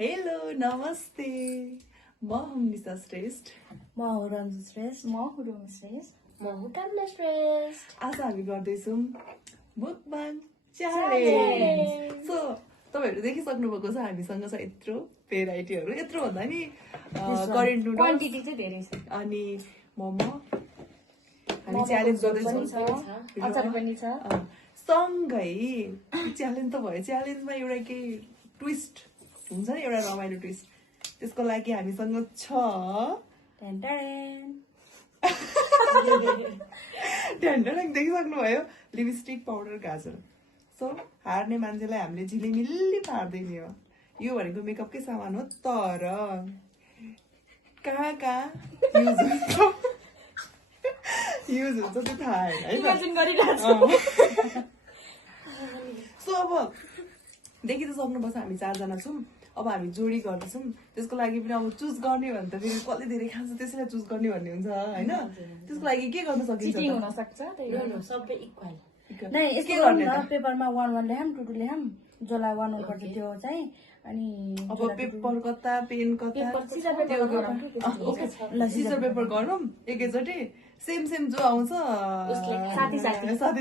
Hello नमस्ते म हुँ निशा श्रेष्ठ म हो रन्जु श्रेष्ठ म हो रोमी श्रेष्ठ म हो कामना श्रेष्ठ आज हामी गर्दैछौँ मुकबाङ च्यालेन्ज सो तपाईहरु देखिसक्नु भएको छ हामीसँग छ यत्रो भेराइटीहरु यत्रो भन्दा नि करेन्ट नुडल्स क्वान्टिटी चाहिँ धेरै छ अनि मोमो हामी च्यालेन्ज गर्दैछौँ अचार पनि छ सँगै च्यालेन्ज त भयो च्यालेन्जमा एउटा केही ट्विस्ट हुन्छ नि एउटा रमाइलो ट्विस्ट त्यसको लागि हामीसँग छ ढ्यान्डरङ देखिसक्नु भयो लिपस्टिक पाउडर गाजर सो हार्ने मान्छेलाई हामीले झिलिमिल्ली पार्दैन हो यो भनेको मेकअपकै सामान हो तर कहाँ युज हुन्छ त्यो थाहा होइन सो अब देखि त सक्नुपर्छ हामी 4 जना छौँ अब हामी जोडी गर्दैछौँ त्यसको लागि पनि अब चुज गर्ने भने त फेरि कसले धेरै खान्छ त्यसैलाई चुज गर्ने भन्ने हुन्छ होइन त्यसको लागि के गर्न सकिन्छ हुन सक्छ सबै इक्वल नै यस्तो गर्ने त पेपरमा 1 लेखाम 2 लेखाम जसलाई 1 पर्छ त्यो चाहिँ अनि अब पेपर कता पेन कता सिजर पेपर गरौँ एकैचोटि सेम जो आउँछ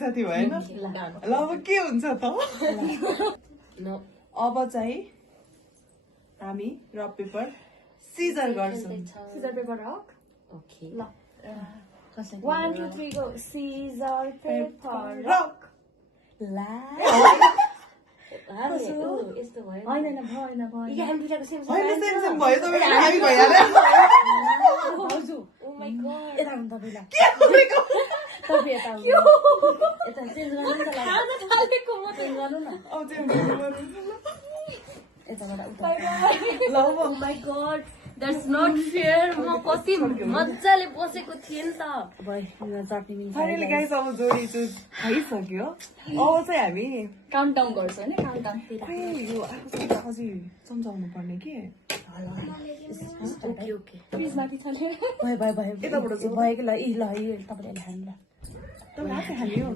साथी भएन ल अब के हुन्छ त अब चाहिँ हामी रक पेपर सिजर गर्छौँ सिजर पेपर रक ओके ल 1 2 3 गो सिजर पेपर रक ला यस्तो भयो होइन भएन हामी दुईटाको सेम होइन सेम भयो तपाईको हामी भइहाल्यो भाउजू ओ माय गॉड यता हुनु तपाईला के गरेको तपाईँ यता हुनु यता चेन्ज गर्नु नि त थालेको म चेन्ज गर्नु न अब चाहिँ यताबाट उता ल oh my god that's not fair म कति मज्जाले बसेको थिएँ नि त भयो चटनी मिल्छ फाइनली गाइस अब जोडी चाहिँ भइसक्यो अब चाहिँ हामी काउन्टडाउन गर्छ हैन काउन्टडाउन खै यो अझै सम्झाउनु पर्ने के ओके ओके प्लिज माथि छ नि भयो यताबाट भयो कि ल ल तपाईँले हाल्नु ल तपाईँ हातले हाल्यो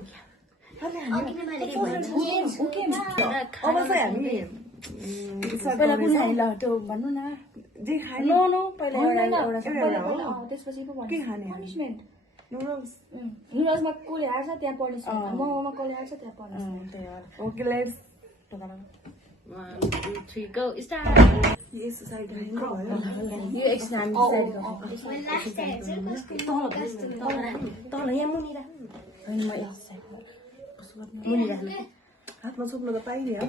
अब चाहिँ हामी पहिला कुन खाने ल त्यो भन्नु न जे खाने नो पहिला एउटा त्यसपछि पो के खाने पनिशमेन्ट नुडल्स नुडल्समा कसले हार्छ त्यहाँ पनिशमेन्ट मोमोमा कसले हार्छ त्यहाँ punishment okay let's 1 2 3 go start yes side भयो यो एकछिन हामी तल यहाँ मुनि राख्नु होइन म एक साइड मुनि राख्नु हातमा छोप्न त पाइहाल्यो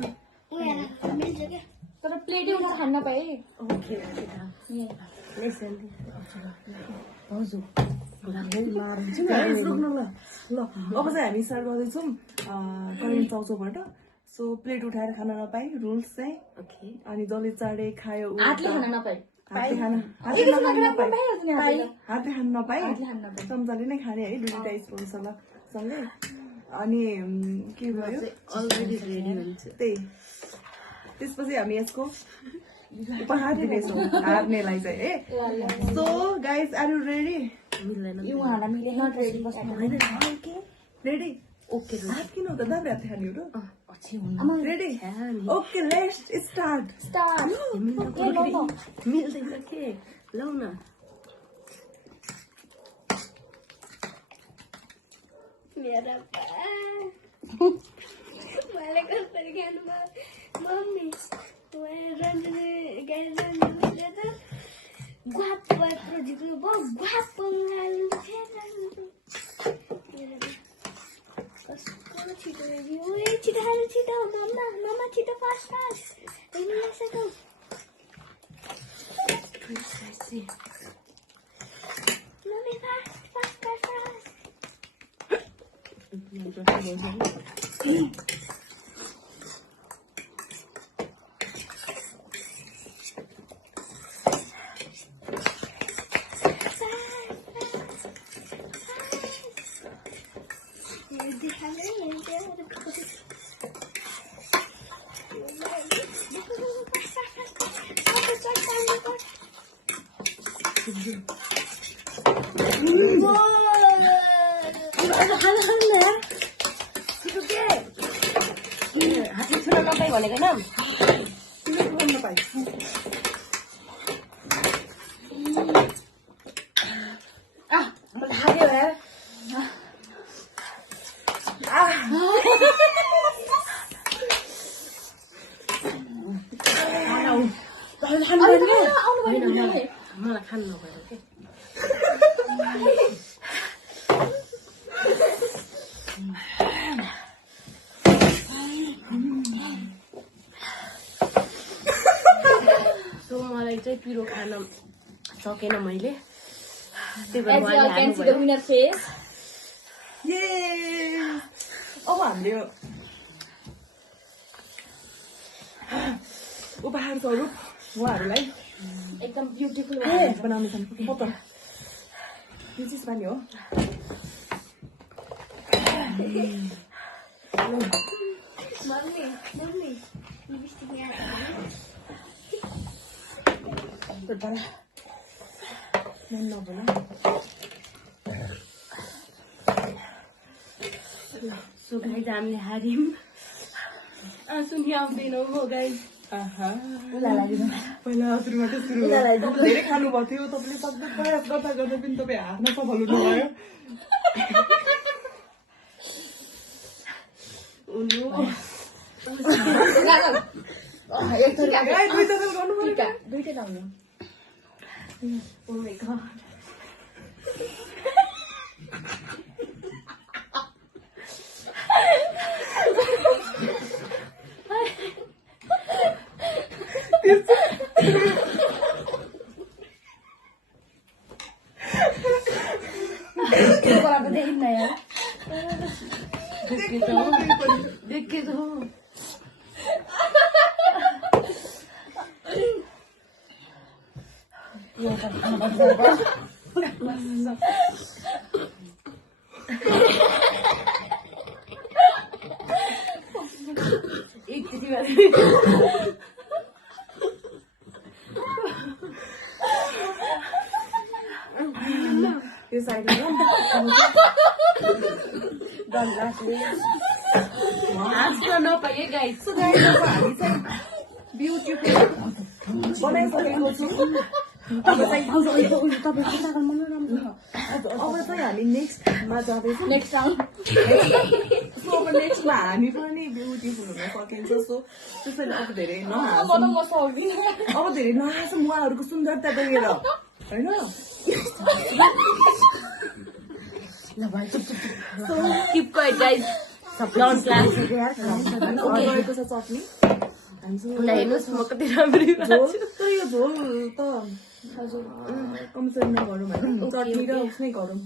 तर प्लेटै उठा खान्न पाए ओके हजुर रोक्नु ल अब चाहिँ हामी स्टार्ट गर्दैछौँ करेन्ट चाउचाउबाट सो प्लेट उठाएर खान नपाए रुल्स चाहिँ ओके अनि जसले चाँडे खायो हातले खान नपाए हातले खान नपाए चम्चाले नै खाने है 2टा स्पुन सँगै अनि के भयो अलरेडी रेडी हुन्छ त्यही त्यसपछि हामी यसको उपहार दिनेछौँ हार्नेलाई चाहिँ hi so guys are you ready यो उहाँलाई मिले नट रेडी बस्नु रेडी ओके हात किन त दाबी हात खानेहरू पछि हुनु रेडी ओके लेट्स स्टार्ट मिल्दैन के लौ न मेरा मैले कसरी खानु मम्मी रन्जनले रन्जनले त ग्वाप यत्रो झिक्नु भयो ग्वाप कस्तो छिटो रेडी ओए छिटो मम्मा छिटो फास्ट हेर्नु मम्मी फास्ट हातले छुन नपाई भनेको होइन तिमीले पुऱ्याउन नपाइ हाल्यो यार मलाई खानु नभएर के सो मलाई चाहिँ पिरो खान सकेन मैले त्यही भएर As you all can see the winner face. ये अब हामीले उपहार स्वरूप उहाँहरूलाई एकदम beautiful बनाउनु छन् यो चाहिँ पानी हो Mommy, you wish to be at so guys हामीले हार्यौँ आँसु नि आउँदैन हो गाइज पहिला सुरुमा चाहिँ सुरु धेरै खानुभएको थियो तपाईँले सक्दो प्रयास गर्दा गर्दा पनि तपाईँ हार्न सफल हुनुभयो दुईटा खेल गर्नु पर्यो दुईटै लाउनु Oh my god. देखिन्न यार देखे तो यो साइडमा आज तो नपाइए गाइस हामी चाहिँ ब्युटिफुल बनाइसकेको छौँ अब चाहिँ हामी नेक्स्टमा जाँदैछौँ नेक्स्ट राउन्ड सो अब नेक्स्टमा हामी पनि ब्युटिफुल हुन सकिन्छ सो त्यसैले अब धेरै नहाँसौँ म सक्दिनँ अब धेरै नहाँसौँ उहाँहरूको सुन्दरता देखेर होइन keep quiet guys don't laugh गएको छ चटनी ल हेर्नुहोस् म कति राम्ररी झोल तर यो झोल त कमसेकम नगरौँ होइन चटनी र उसनै गरौँ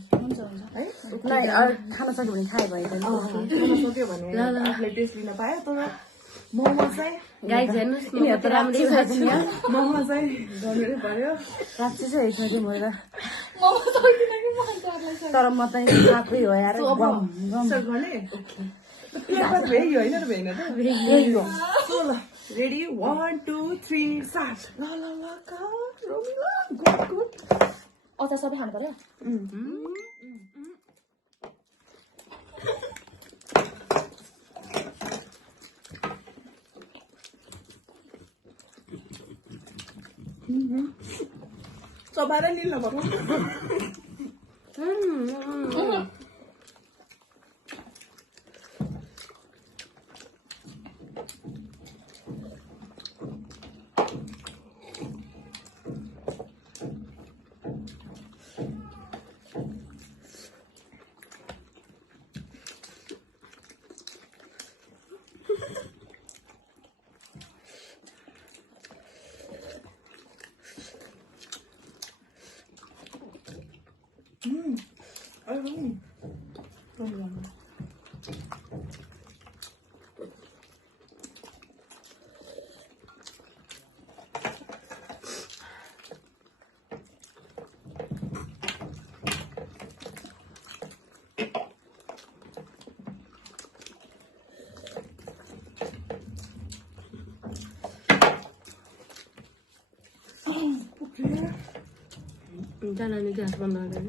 है खान सक्यो भने खायो भयो खान सक्यो भने आफूले टेस्ट लिन पायो तर मोमो चाहिँ गाइस हेर्नुहोस् म कति राम्ररी मोमो चाहिँ गर्नै पर्यो राति चाहिँ हेरिसक्यो मैले तर म चाहिँ आफै हो यार स्टार्ट गर्ने प्लेटमा भेग्यो होइन र भेइन त भेग्यो सो ल रेडी 1 2 3 स्टार्ट ल ल ल रोमिला गुड गुड अचार सबै खानु पर्यो चबाएर निल्न पर्यो जानाले ग्यास बन्द गर्दैन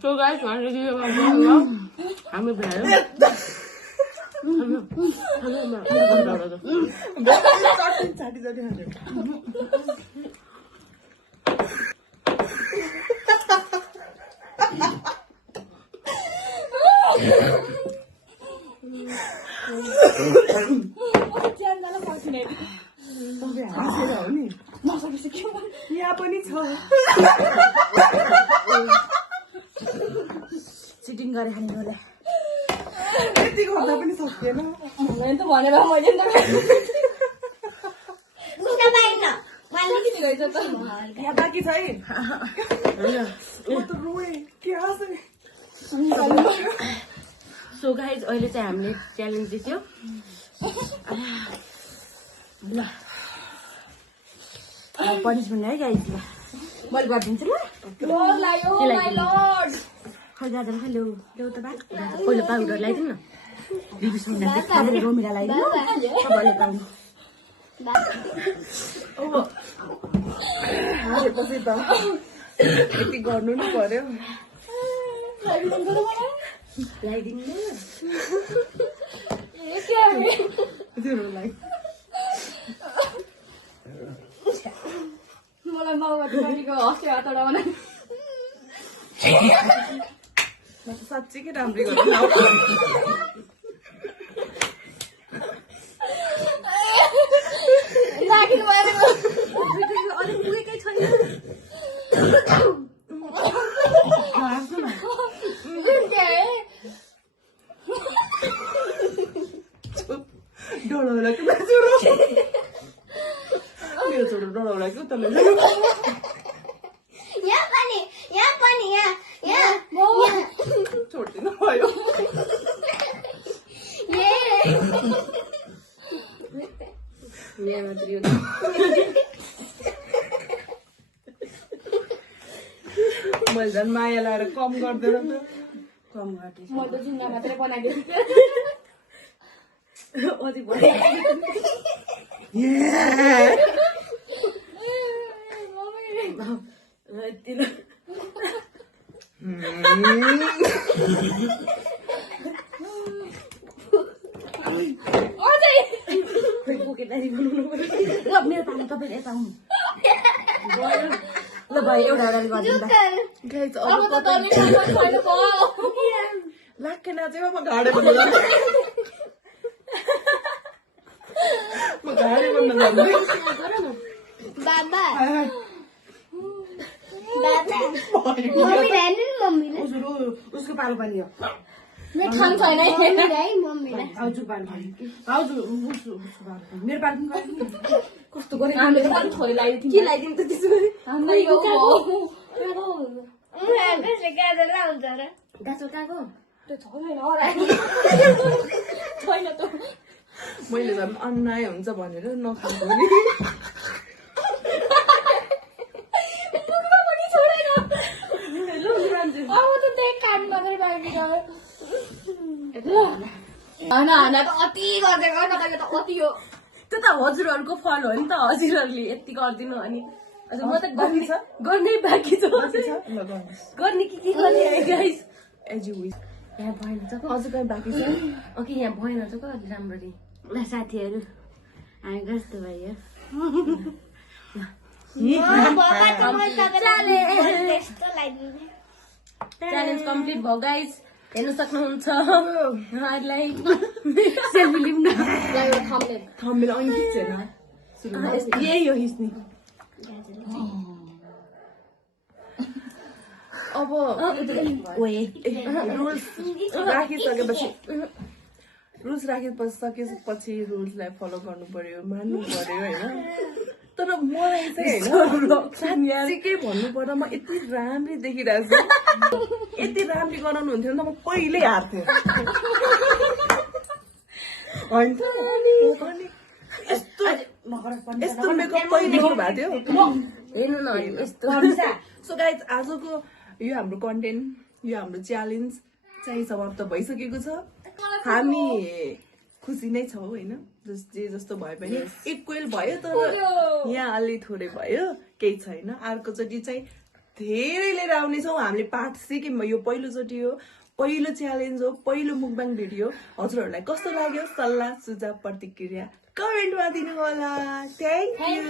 So guys, wanted to give you a video. I'm a bear. यहाँ पनि छ चिटिङ गरे खाने होला यति गर्दा पनि सकिएन मैले त भनेर मैले त सुका पाइन मैले के गइछ त यहाँ बाँकी छ है म त रोएँ के हाँसे So guys, अहिले चाहिँ हामीले च्यालेन्ज दिथ्यो ल पनिसमेन्ट है गाइस ल मैले गरिदिन्छु ल लर्ड लायो माइ लर्ड खै गाजर खै ल्याउ ल्याउ त बा पहिलो पाउडर लगाइदिनु न दिदी सुन्दा चाहिँ खाने रोमिला लगाइदिनु तपाईँले पाउनु हालेपछि त यति गर्नु नि पर्यो लगाइदिनु मलाई माउगती पानीको हस्यो हातबाट बनाइ म त साँच्चीकै राम्रै गर्छु राखिनु भएन अलिक पुगेकै छैन डराउला कि मेरो छोरो डराउला कि तँलाई यहाँ पनि यहाँ छोड्दिनु भयो मैले झन् माया लाएर कम गर्दैन त कम घटे म त झुङ्गा मात्रै बनाइदिएको अधिक भयो यति ल ल मेरो पानी तपाईँले यता आउनु ल भाइ एउटा अगाडि गरिदिनु गाइस अब त तनी छैन पो लाखे नाचेमा म घाडे बन्न म घाडे बन्न जान्छु बाबा मम्मी रहने मम्मीलाई उसको पालो पानी हो मेरो ठान छैन मम्मीलाई आउजु पालो पानी आउजु उसको पालो पानी मेरो पालो पनि गरिदिनु कस्तो गरे हामीले पनि छोरी लगाइदिनु के लगाइदिनु त त्यसो गरे हामीलाई यो कसले गाजर लाउँछ र गाछो कहाँको त्यो छैन छैन त मैले झन् अन्याय हुन्छ भनेर नखाएको नि अब त त्यही कान मात्रै बाँकी रह्यो हाना त अति गरिदिएको तपाईँले त अति हो त्यो त हजुरहरूको फल हो नि त हजुरहरूले यति गरिदिनु अनि हजुर म त गर्नै बाँकी छ गर्ने के गर्ने गाइस एज यु विश यहाँ भएन छ अझ कहीँ बाँकी छ ओके यहाँ भएन छ अलि राम्ररी ल साथीहरू हामी कस्तो भयो च्यालेन्ज कम्प्लिट भयो गाइस हेर्नु सक्नुहुन्छ उहाँहरूलाई सेल्फी लिउँ न थम्बनेल अनि खिच्छ यही हो हिस्नी अब रुल्स राखिसकेपछि सकेपछि रुल्सलाई फलो गर्नु पर्यो, मान्नु पर्यो होइन। तर मलाई चाहिँ होइन साँच्चीकै भन्नुपर्दा म यति राम्ररी देखिरहेको छु, यति राम्ररी गराउनु हुन्थ्यो नि त म पहिल्यै हार्थेँ होइन त। अनि यस्तो मेकअप पहिले भएको थियो। हेर्नु न यस्तो सो गाइज आजको यो हाम्रो कन्टेन्ट, यो हाम्रो च्यालेन्ज चाहिँ समाप्त भइसकेको छ। हामी खुसी नै छौँ होइन, जे जस्तो भए पनि इक्वेल भयो, तर यहाँ अलि थोरै भयो, केही छैन। अर्कोचोटि चाहिँ धेरै लिएर आउनेछौँ हामीले। पार्ट सिक्यौँ, यो पहिलोचोटि हो, पहिलो च्यालेन्ज हो, पहिलो मुकबाङ भिडियो। हजुरहरूलाई कस्तो लाग्यो सल्लाह सुझाव प्रतिक्रिया कमेन्टमा दिनु होला। Thank you.